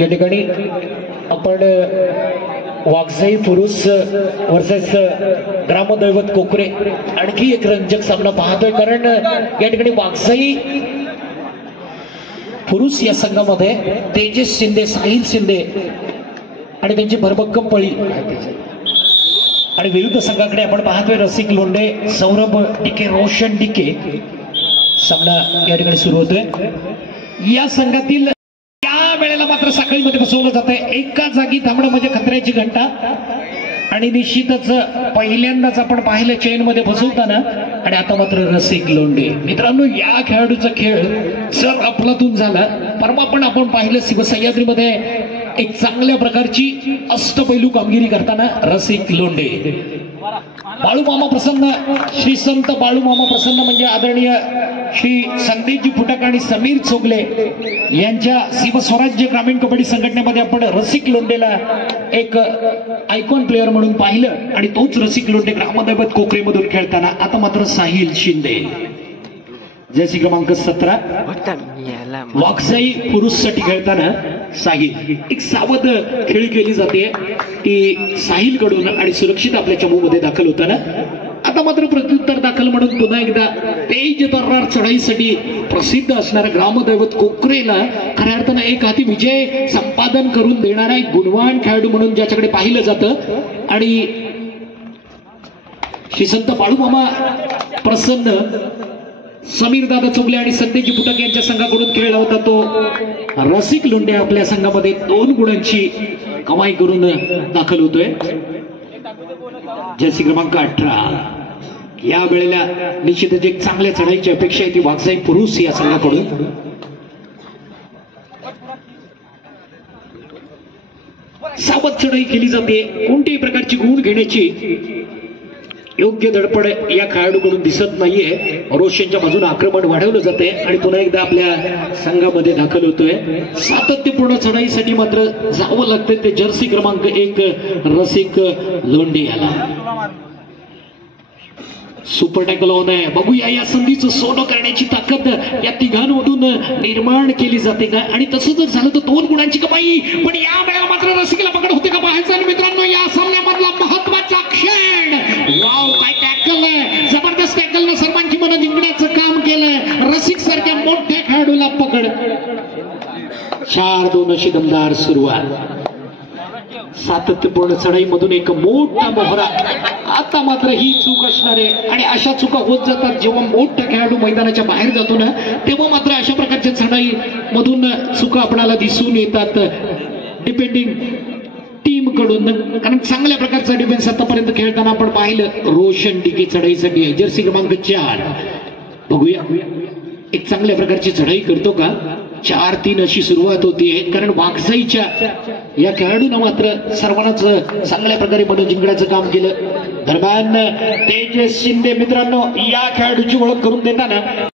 या ठिकाणी आपण वाघसाई पुरुष वर्सेस ग्रामदैवत कोकरे आणखी एक रंजक सामना पाहतोय, कारण या ठिकाणी वाघसाई पुरुष या संघामध्ये तेजस शिंदे, साहिल शिंदे आणि त्यांची भरभक्कम पळी, आणि विरुद्ध संघाकडे आपण पाहतोय रसिक लोंढे, सौरभ डिके, रोशन डिके. सामना या ठिकाणी सुरू होतोय. या संघातील या वेळेला मात्र साखळीमध्ये बसवलं जातंय. एका जागी थांबणं म्हणजे खतऱ्याची घंटा, आणि निश्चितच पहिल्यांदाच आपण पाहिलं चेन मध्ये बसवताना. आणि आता मात्र रसिक लोंढे. मित्रांनो, या खेळाडूचा खेळ जर अफलातून झाला, परवा पण आपण पाहिलं शिवसह्याद्रीमध्ये एक चांगल्या प्रकारची अष्टपैलू कामगिरी करताना रसिक लोंढे. बाळूमामा प्रसन्न, श्री संत बाळूमामा प्रसन्न म्हणजे आदरणीय श्री संदीपजी फुटक आणि समीर चोगले यांच्या शिवस्वराज्य ग्रामीण कबड्डी संघटनेमध्ये आपण रसिक लोंढेला एक आयकॉन प्लेअर म्हणून पाहिलं, आणि तोच रसिक लोंढे ग्रामदैवत कोकरेमधून खेळताना. आता मात्र साहिल शिंदे, जर्सी क्रमांक 17, वाघसाई पुरुष साठी खेळताना साहिल. एक सावध खेळी केली जाते ती साहिल कडून, आणि सुरक्षित आपल्या चमूमध्ये दाखल होताना. आता मात्र प्रत्युत्तर दाखल म्हणून पुन्हा एकदा तेज तर्रार चढाईसाठी प्रसिद्ध असणाऱ्या ग्रामदैवत कोकरेला खऱ्या अर्थानं एक हाती विजय संपादन करून देणारा एक गुणवान खेळाडू म्हणून ज्याच्याकडे पाहिलं जातं. आणि श्री संत बाळूमामा प्रसन्न, समीर दादा चोगले आणि संदेजी फुटक यांच्या संघाकडून खेळला होता तो रसिक लोंढे आपल्या संघामध्ये 2 गुणांची कमाई करून दाखल होतोय. जर्सी क्रमांक 18. या वेळेला निश्चितच एक चांगल्या चढाईची अपेक्षा आहे ती वाघसाई पुरुष या संघाकडून. सावध चढाई केली जाते, कोणत्याही प्रकारची गुण घेण्याची योग्य धडपड या खेळाडूकडून दिसत नाहीये. रोशनच्या बाजूने आक्रमण वाढवलं जाते आणि पुन्हा एकदा आपल्या संघामध्ये दाखल होतोय. सातत्यपूर्ण चढाईसाठी मात्र जावं लागतंय ते जर्सी क्रमांक 1 रसिक लोंढे याला. सुपर टॅकल होऊन बघूया या संधीचं सोनं करण्याची ताकद या तिघांमधून निर्माण केली जाते का, आणि तसं जर झालं तर 2 गुणांची कमाई. पण या वेळेला मात्र रसिकला पकड होते का पाहायचं. आणि मित्रांनो, या सामन्यामधला महत्वाचा क्षण, वाव काय टॅकल, जबरदस्त टॅकलनं सर्वांची मनं जिंकण्याचं काम केलं. रसिक सारख्या मोठ्या खेळाडूला पकड. 4-2 अशी दमदार सुरुवात. सातत्यपूर्ण चढाईमधून एक मोठा मोहरा. आता मात्र ही चूक असणार आहे, आणि अशा चुका होत जातात जेव्हा मोठा खेळाडू मैदानाच्या बाहेर जातो ना, तेव्हा मात्र अशा प्रकारच्या चढाई मधून चुका आपल्याला दिसून येतात डिपेंडिंग टीम कडून. कारण चांगल्या प्रकारचा डिफेन्स आतापर्यंत खेळताना आपण पाहिलं. रोशन डिके चढाईसाठी आहे, जर्सी क्रमांक 4. बघूया एक चांगल्या प्रकारची चढाई करतो का. 4-3 अशी सुरुवात होतीये, कारण वाघसाईच्या या खेळाडूनं मात्र सर्वांनाच चांगल्या प्रकारे मन जिंकण्याचं काम केलं. दरम्यान तेजस शिंदे, मित्रांनो, या खेळाडूची ओळख करून देताना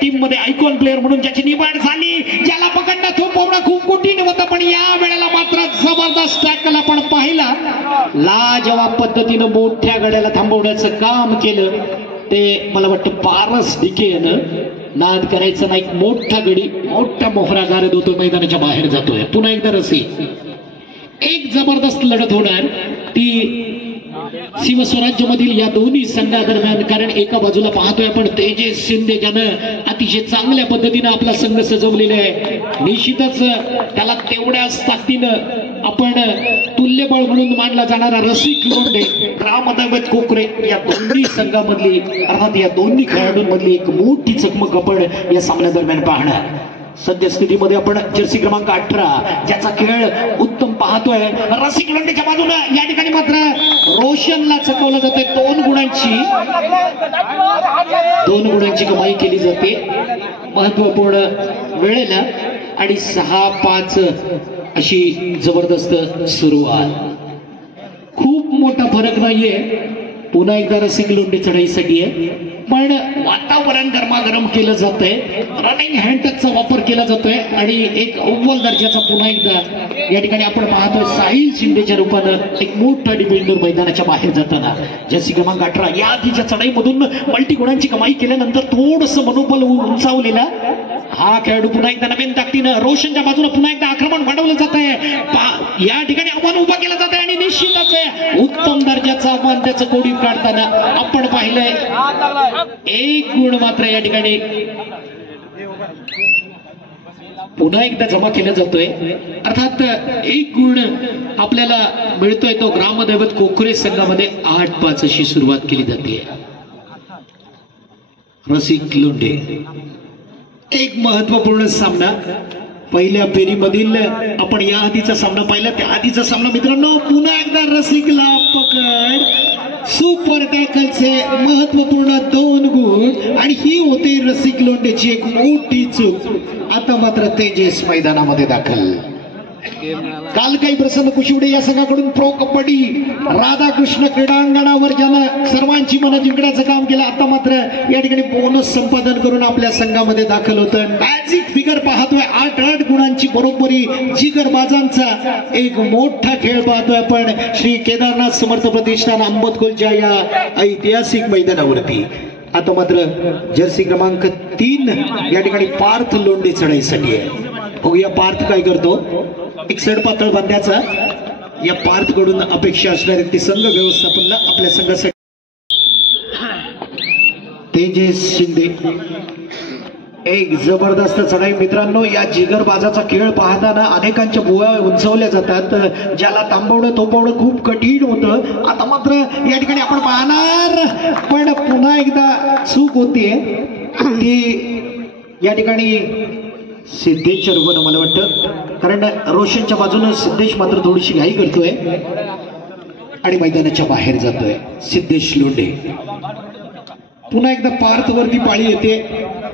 टीम मध्ये आयकॉन प्लेअर म्हणून ज्याची निवड झाली, ज्याला पकडणं थोपवणं खूप कठीण होतं, पण या वेळेला मात्र जबरदस्त टॅकल आपण पाहिला. लाजवाब पद्धतीनं मोठ्या गड्याला थांबवण्याचं काम केलं ते मला वाटतं पारस डिके यानं. नाद करायचा नाही, मोठा गडी, मोठा मोहरा गारद होतो, मैदानाच्या बाहेर जातोय. पुन्हा एकदा रसी. एक जबरदस्त लढत होणार ती शिवस्वराज्य मधील या दोन्ही संघादरम्यान. कारण एका बाजूला पाहतोय आपण तेजस शिंदे, ज्यानं अतिशय चांगल्या पद्धतीनं आपला संघ सजवलेला आहे. निश्चितच त्याला तेवढ्याच ताकदीनं आपण तुल्यबळ म्हणून मानला जाणारा रसिक लोंढे, ग्रामदैवत कोकरे या दोन्ही संघामधली, अर्थात या दोन्ही खेळाडूंमधली एक मोठी चकमक आपण या सामन्यादरम्यान पाहणार. सद्यस्थितीमध्ये आपण जर्सी क्रमांक 18 ज्याचा खेळ उत्तम पाहतोय रसिक लोंढेच्या बाजूनं. या ठिकाणी मात्र रोशनला चकवलं जाते. 2 गुणांची कमाई केली जाते महत्वपूर्ण वेळेला, आणि 6-5 अशी जबरदस्त सुरुवात. खूप मोठा फरक नाहीये. पुन्हा एकदा रसिक लोंढे चढाईसाठी आहे, पण वातावरण गरमागरम केलं जातंय. रनिंग हँडटचचा वापर केला जातोय, आणि एक अव्वल दर्जाचा पुन्हा एकदा या ठिकाणी आपण पाहतोय साहिल शिंदेच्या रूपानं एक मोठा डिफेंडर मैदानाच्या बाहेर जाताना. जर्सी क्रमांक 18 या आधीच्या चढाईमधून मल्टी गुणांची कमाई केल्यानंतर थोडंसं मनोबल उंचावलेला हा खेळाडू पुन्हा एकदा नवीन ताकदीनं रोशनच्या बाजूला पुन्हा एकदा आक्रमण वाढवलं जात आहे. या ठिकाणी आव्हान उभा केलं जात आहे आणि निश्चितच उत्तम दर्जाचं आव्हान त्याचं कोडीत काढताना आपण पाहिलंय. एक गुण मात्र या ठिकाणी पुन्हा एकदा जमा केला जातोय. अर्थात एक गुण आपल्याला मिळतोय तो ग्रामदैवत कोकरे संघामध्ये 8-5 अशी सुरुवात केली जाते. रसिक लोंढे एक महत्वपूर्ण सामना पहिल्या फेरीमधील आपण या आधीचा सामना पाहिला. त्या आधीचा सामना मित्रांनो पुन्हा एकदा रसिकला पकड सुपर टॅकलचे महत्वपूर्ण 2 गुण आणि ही होती रसिक लोंढेची एक मोठी चूक. आता मात्र तेजस मैदानामध्ये दाखल. काल काही प्रसन्न कुशिवडे या संघाकडून प्रो कबड्डी राधाकृष्ण क्रीडांगणावर ज्यानं सर्वांची मनं जिंकण्याचं काम केलं. आता मात्र या ठिकाणी बोनस संपादन करून आपल्या संघामध्ये दाखल होतं. मॅजिक फिगर पाहतोय. 8 गुणांची बरोबरी जिगरबाजांचा एक मोठा खेळ पाहतोय आपण श्री केदारनाथ समर्थ प्रतिष्ठान अंबतकोलच्या या ऐतिहासिक मैदानावरती. आता मात्र जर्सी क्रमांक 3 या ठिकाणी पार्थ लोंढे चढाईसाठी आहे. बघूया पार्थ काय करतो. एक सड पातळ बांधण्याचा या पार्थ कडून अपेक्षा असणारे ते संघ व्यवस्थापनला आपल्या संघासाठी. तेजस शिंदे एक जबरदस्त चढाई मित्रांनो. या जिगरबाजाचा खेळ पाहताना अनेकांच्या भुवया उंचवल्या जातात. ज्याला थांबवणं थोपवणं खूप कठीण होतं. आता मात्र या ठिकाणी आपण पाहणार पण पुन्हा एकदा चूक होतीये ती या ठिकाणी सिद्धेश चरवण मला वाटतं. कारण रोशनच्या बाजूने सिद्धेश मात्र थोडीशी घाई करतोय आणि मैदानाच्या बाहेर जातोय. सिद्धेश लोंढे पुन्हा एकदा पार्थ वरती पाळी येते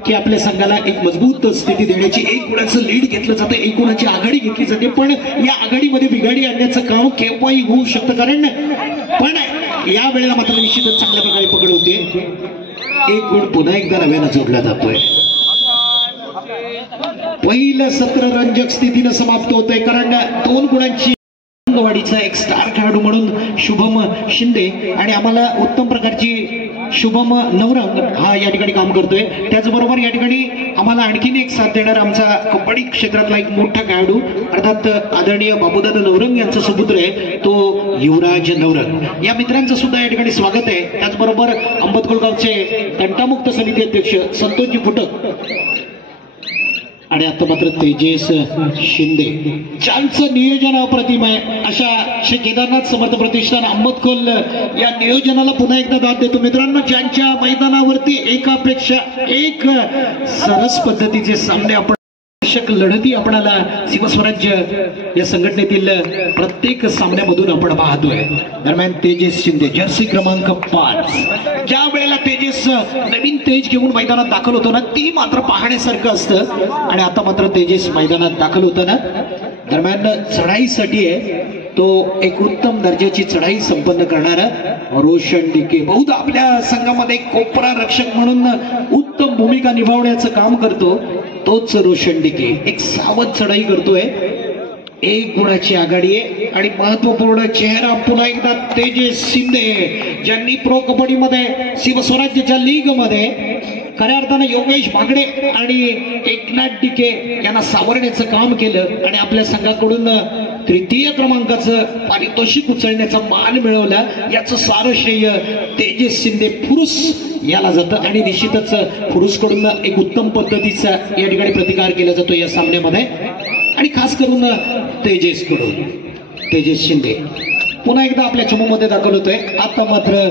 की आपल्या संघाला एक मजबूत स्थिती देण्याची. 1 गुणाचं लीड घेतलं जातं. 1 गुणाची आघाडी घेतली जाते. पण या आघाडीमध्ये बिघाडी आणण्याचं काम केव्हाही होऊ शकतं. कारण पण या वेळेला मात्र निश्चितच चांगल्या प्रकारे पकड होते. 1 गुण पुन्हा एकदा नव्यानं जोडला जातोय. पहिलं सत्र रंजक स्थितीनं समाप्त होतंय. कारण 2 गुणांची वाडीचा एक स्टार खेळाडू म्हणून शुभम शिंदे आणि आम्हाला उत्तम प्रकारची शुभम नवरंग हा या ठिकाणी काम करतोय. त्याचबरोबर या ठिकाणी आम्हाला आणखीन एक साथ देणार आमचा कबड्डी क्षेत्रातला एक मोठा खेळाडू अर्थात आदरणीय बाबूदादा नवरंग यांचा सुपुत्र आहे तो युवराज नवरंग. या मित्रांचं सुद्धा या ठिकाणी स्वागत आहे. त्याचबरोबर अंबतकोलगावचे तंटामुक्त समिती अध्यक्ष संतोषजी फुटक आणि आता मात्र तेजस शिंदे ज्यांचं नियोजन अप्रतिम आहे अशा श्री केदारनाथ समर्थ प्रतिष्ठान अंबतकोल या नियोजनाला पुन्हा एकदा दाद देतो. मित्रांनो ज्यांच्या मैदानावरती एकापेक्षा एक सरस पद्धतीचे सामने आपण लढती आपणाला शिवस्वराज्य या संघटनेतील प्रत्येक सामन्यामधून आपण पाहतोय. दरम्यान तेजस शिंदे जर्सी क्रमांक 5 ज्या वेळेला तेजस नवीन तेज घेऊन मैदानात दाखल होतो ना ती मात्र पाहण्यासारखं असतं. आणि आता मात्र तेजस मैदानात दाखल होतं ना दरम्यान चढाईसाठी आहे तो एक उत्तम दर्जाची चढाई संपन्न करणारा रोशन डिके बहुधा आपल्या संघामध्ये कोपरा रक्षक म्हणून उत्तम भूमिका निभावण्याचं काम करतो. तोच रोशन डिके एक सावध चढाई करतोय. 1 गुणाची आघाडी आहे आणि महत्वपूर्ण चेहरा पुन्हा एकदा तेजस शिंदे ज्यांनी प्रो कबड्डी मध्ये शिवस्वराज्याच्या लीग मध्ये खऱ्या अर्थानं योगेश भागडे आणि एकनाथ डिके यांना सावरण्याचं काम केलं आणि आपल्या संघाकडून 3य क्रमांकाचं पारितोषिक उचलण्याचा मान मिळवला. याचं सारं श्रेय तेजस शिंदे फुरुस याला जातं आणि निश्चितच फुरुस कडून एक उत्तम पद्धतीचा या ठिकाणी प्रतिकार केला जातो या सामन्यामध्ये आणि खास करून तेजस कडून. तेजस शिंदे पुन्हा एकदा आपल्या चमूमध्ये दाखल होतोय. आता मात्र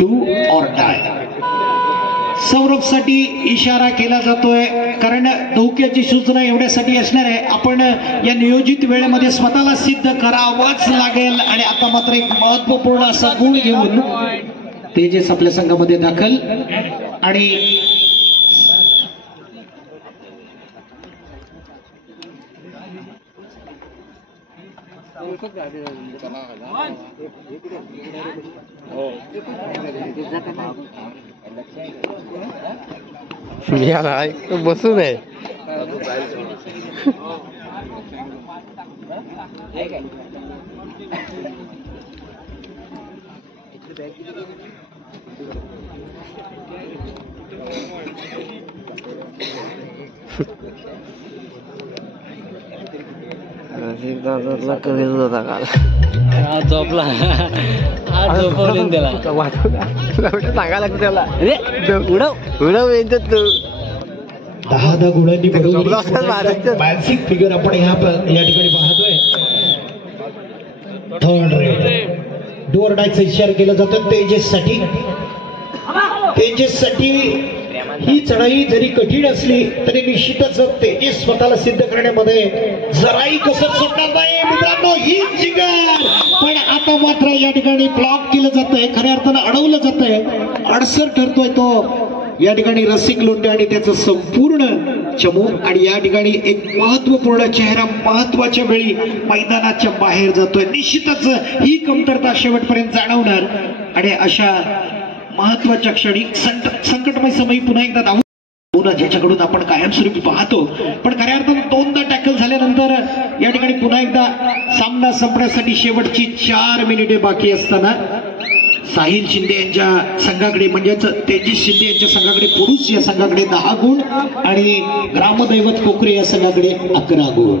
डू ऑर डाय सौरभ साठी इशारा केला जातोय कारण धोक्याची सूचना एवढ्यासाठी असणार आहे आपण या नियोजित वेळेमध्ये स्वतःला सिद्ध करावंच लागेल. आणि आता मात्र एक महत्वपूर्ण असा गुण घेऊन तेजस आपल्या संघामध्ये दाखल आणि बसू नये कमीच होता काल झोपला आज झोपवून दिला सांगायला लागतं त्याला उडव उडव यांच्यात तू 10 गुणांनी झोपला असता महाराष्ट्रात. मॅजिक फिगर आपण या ठिकाणी पाहतोय. थर्ड रेड डोर डायचा इशारा केला जातो तेजससाठी. तेजससाठी ही चढाई जरी कठीण असली तरी निश्चितच तेजस स्वतःला सिद्ध करण्यामध्ये जराही कसर सोडणार नाही मित्रांनो. ही जिगर पण आता मात्र या ठिकाणी ब्लॉक केलं जात आहे, खऱ्या अर्थानं अडवलं जात आहे, अडसर ठरतोय तो या ठिकाणी रसिक लोंढे आणि त्याचं संपूर्ण चमू. आणि या ठिकाणी एक महत्वपूर्ण चेहरा महत्वाच्या वेळी मैदानाच्या बाहेर जातोय. निश्चितच ही कमतरता शेवटपर्यंत जाणवणार आणि अशा महत्वाच्या क्षणी संकटमय समयी पुन्हा एकदा धावून ज्याच्याकडून आपण कायमस्वरूपी पाहतो. पण खऱ्या अर्थानं 2दा टॅकल झाल्यानंतर या ठिकाणी पुन्हा एकदा सामना संपण्यासाठी शेवटची 4 मिनिटे बाकी असताना साहिल शिंदे यांच्या संघाकडे म्हणजेच तेजस शिंदे यांच्या संघाकडे पुरुष या संघाकडे 10 गुण आणि ग्रामदैवत कोकरे या संघाकडे 11 गुण.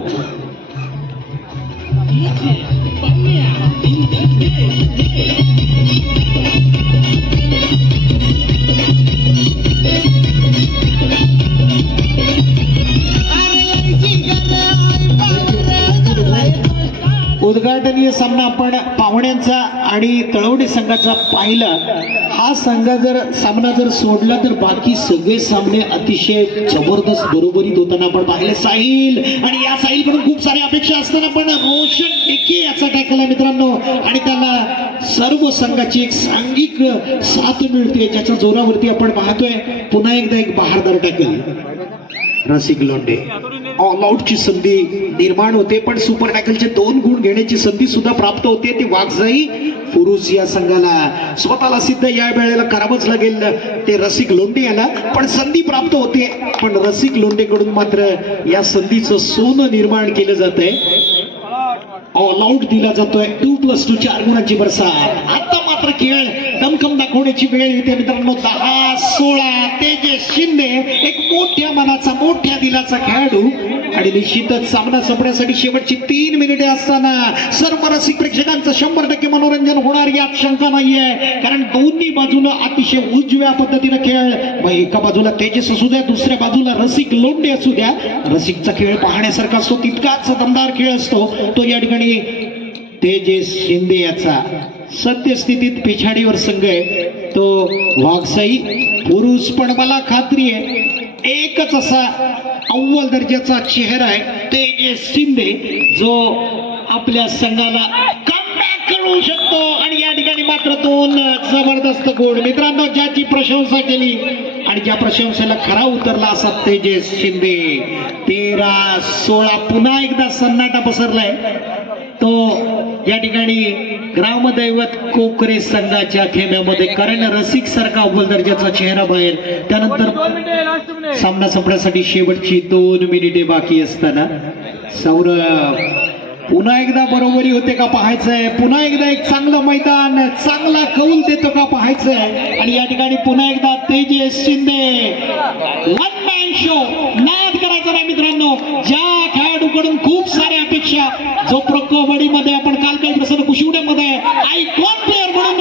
उद्घाटनीय सामना आपण पाहुण्यांचा आणि तळवडे संघाचा पाहिला. हा सामना जर सोडला तर बाकी सगळे सामने अतिशय जबरदस्त बरोबरीत होताना आपण पाहिले. साहिल आणि या साहिलकडून खूप साऱ्या अपेक्षा असताना पण रोशन टेके याचा टॅकल आहे मित्रांनो आणि त्याला सर्व संघाची एक सांघिक साथ मिळते ज्याच्या जोरावरती आपण पाहतोय पुन्हा एकदा एक बहारदार टॅकल. रसिक लोंढे ऑल आउटची संधी निर्माण होते पण सुपर टॅकलचे 2 गुण घेण्याची संधी सुद्धा प्राप्त होते. ती वाघजाई पुरुष या संघाला स्वतःला सिद्ध या वेळेला करावंच लागेल ते रसिक लोंढे याला. पण संधी प्राप्त होते पण रसिक लोंढेकडून मात्र या संधीचं सोनं निर्माण केलं जात आहे. ऑल आउट दिला जातोय. 2+2 4 गुणांची बरसात. आता मात्र खेळ दमखम दाखवण्याची वेळ येते मित्रांनो. 10-16 तेजस शिंदे एक मोठ्या मनाचा मोठ्या दिलाचा खेळाडू आणि निश्चितच सामना संपण्यासाठी शेवटची 3 मिनिटे असताना सर्व रसिक प्रेक्षकांचं 100% मनोरंजन होणार यात शंका नाहीये. कारण दोन्ही बाजूनं अतिशय उजव्या पद्धतीनं खेळ. एका बाजूला तेजस असू द्या दुसऱ्या बाजूला रसिक लोंढे असू द्या. रसिकचा खेळ पाहण्यासारखा असतो तितकाच दमदार खेळ असतो तो या ठिकाणी तेजस शिंदे याचा. सत्यस्थितीत पिछाडीवर संघ आहे तो वाघसाई पुरुष. पण मला खात्री आहे एकच असा अव्वल दर्जाचा चेहरा आहे तेजस शिंदे जो आपल्या संघाला कमबॅक करू शकतो. आणि या ठिकाणी मात्र 2 जबरदस्त गुण मित्रांनो. ज्याची प्रशंसा केली आणि ज्या प्रशंसेला खरा उतरला असा तेजस शिंदे. 13-16 पुन्हा एकदा सन्नाटा पसरलाय तो या ठिकाणी ग्रामदैवत कोकरे संघाच्या खेम्यामध्ये. कारण रसिक सारखा अव्वल दर्जाचा चेहरा बाहेर. त्यानंतर सामना संपण्यासाठी शेवटची 2 मिनिटे बाकी असताना सौरभ पुन्हा एकदा बरोबरी होते का पाहायचंय. पुन्हा एकदा एक चांगलं मैदान चांगला कौल देतो का पाहायचंय. आणि या ठिकाणी पुन्हा एकदा तेजस शिंदे 1 मॅन शो. नाद करायचा नाही मित्रांनो. ज्या खेळाडूकडून खूप साऱ्या अपेक्षा जो प्रो कबड्डीमध्ये आपण काल काही प्रसन्न कुशिवड्यामध्ये आयकॉन प्लेअर म्हणून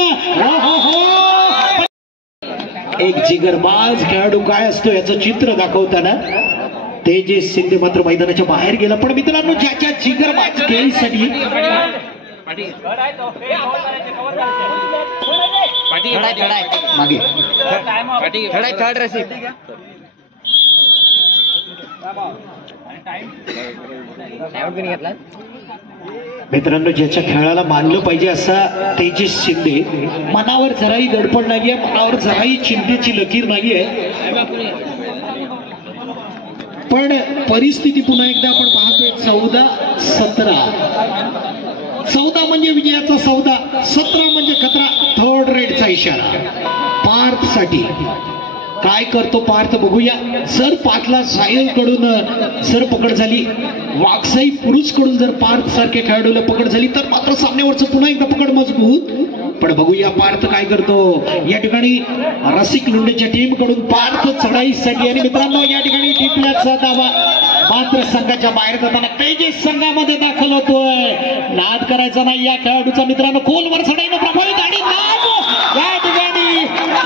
एक जिगरबाज खेळाडू काय असतो याचं चित्र दाखवताना तेजस शिंदे मात्र मैदानाच्या बाहेर गेला. पण मित्रांनो ज्याच्या जिगरबाज खेळीसाठी मागे मित्रांनो ज्याच्या खेळाला मानलं पाहिजे असा तेजस शिंदे. मनावर जराही दडपण नाहीये, मनावर जराही चिंतेची लकीर नाहीये. पण परिस्थिती पुन्हा एकदा आपण पाहतोय 14-17. 14 म्हणजे विजयाचा सौदा, 17 म्हणजे खतरा. थर्ड रेडचा इशारा पार्थ साठी. काय करतो पार्थ बघूया. जर 5ला साहिल कडून जर पकड झाली, वाघसाई पुरुष कडून जर पार्थ सारखे खेळाडूला पकड झाली तर मात्र सामन्यावरचं पुन्हा एकदा पकड मजबूत. पण बघूया पार्थ काय करतो या ठिकाणी रसिक लुंडेच्या टीम कडून पार्थ चढाईसाठी. आणि मित्रांनो या ठिकाणी टिपल्याचा दावा मात्र संघाच्या बाहेर जाताना तेजस संघामध्ये दाखल होतोय. नाद करायचा नाही या खेळाडूचा मित्रांनो. खोलवर चढाईनं प्रभावित आणि नाद या ठिकाणी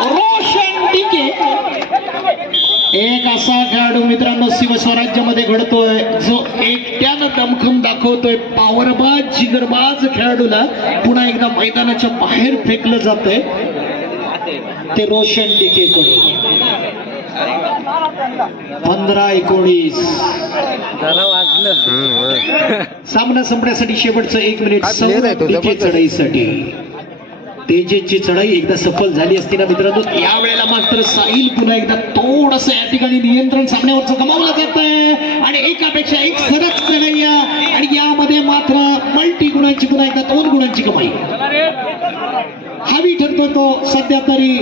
रोशन डिके. एक असा खेळाडू मित्रांनो शिवस्वराज्यामध्ये घडतोय जो एकट्यानं दमखम दाखवतोय. पावरबाज जिगरबाज खेळाडूला पुन्हा एकदा मैदानाच्या बाहेर फेकलं जातंय ते रोशन डिके कडून. 15-19 जरा वाचलं. सामना संपण्यासाठी शेवटचं 1 मिनिट. काय player आहे तो, डिके जबरदस्त. चढाईसाठी तेजेची चढाई एकदा सफल झाली असती ना मित्रांनो. यावेळेला मात्र साहिल पुन्हा एकदा थोडस या ठिकाणी नियंत्रण सामन्यावरचं गमावलं जात आहे आणि एकापेक्षा एक सलग चढाई आणि यामध्ये मात्र मल्टी गुणांची पुन्हा एकदा 2 गुणांची कमाई हवी ठरतो तो सध्या तरी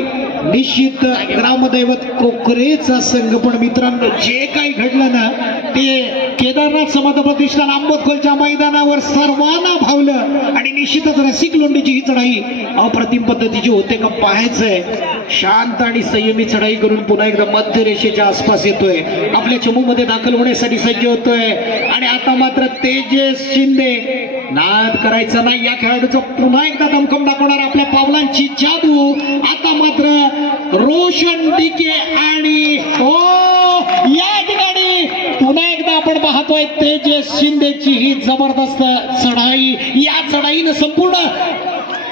निश्चित ग्रामदैवत कोकरेचा संघ. पण मित्रांनो जे काही घडलं ना ते केदारनाथ समाज प्रतिष्ठान आंबोतखोलच्या मैदानावर सर्वांना भावलं आणि निश्चितच रसिक लोंढेची ही चढाई अप्रतिम पद्धतीची होते का पाहायचंय. शांत आणि संयमी चढाई करून पुन्हा एकदा मध्य रेषेच्या आसपास येतोय. आपल्या चमूमध्ये दाखल होण्यासाठी सज्ज होतोय आणि आता मात्र तेजस शिंदे. नाद करायचा नाही या खेळाडूचं पुन्हा एकदा दमखम दाखवणार आपल्या पावलांची जादू. आता मात्र रोशन डिके आणि या ठिकाणी पुन्हा एकदा आपण पाहतोय तेजस शिंदेची ही जबरदस्त चढाई. या चढाईनं संपूर्ण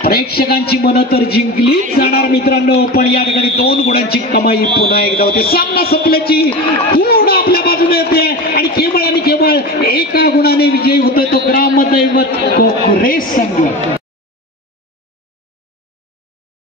प्रेक्षकांची मनं तर जिंकलीच जाणार मित्रांनो. पण या ठिकाणी 2 गुणांची कमाई पुन्हा एकदा होते. सामना संपल्याची पूर्ण आपल्या बाजूने येते आणि केवळ एका गुणाने विजयी होतोय तो ग्रामदैवत कोकरे संघ.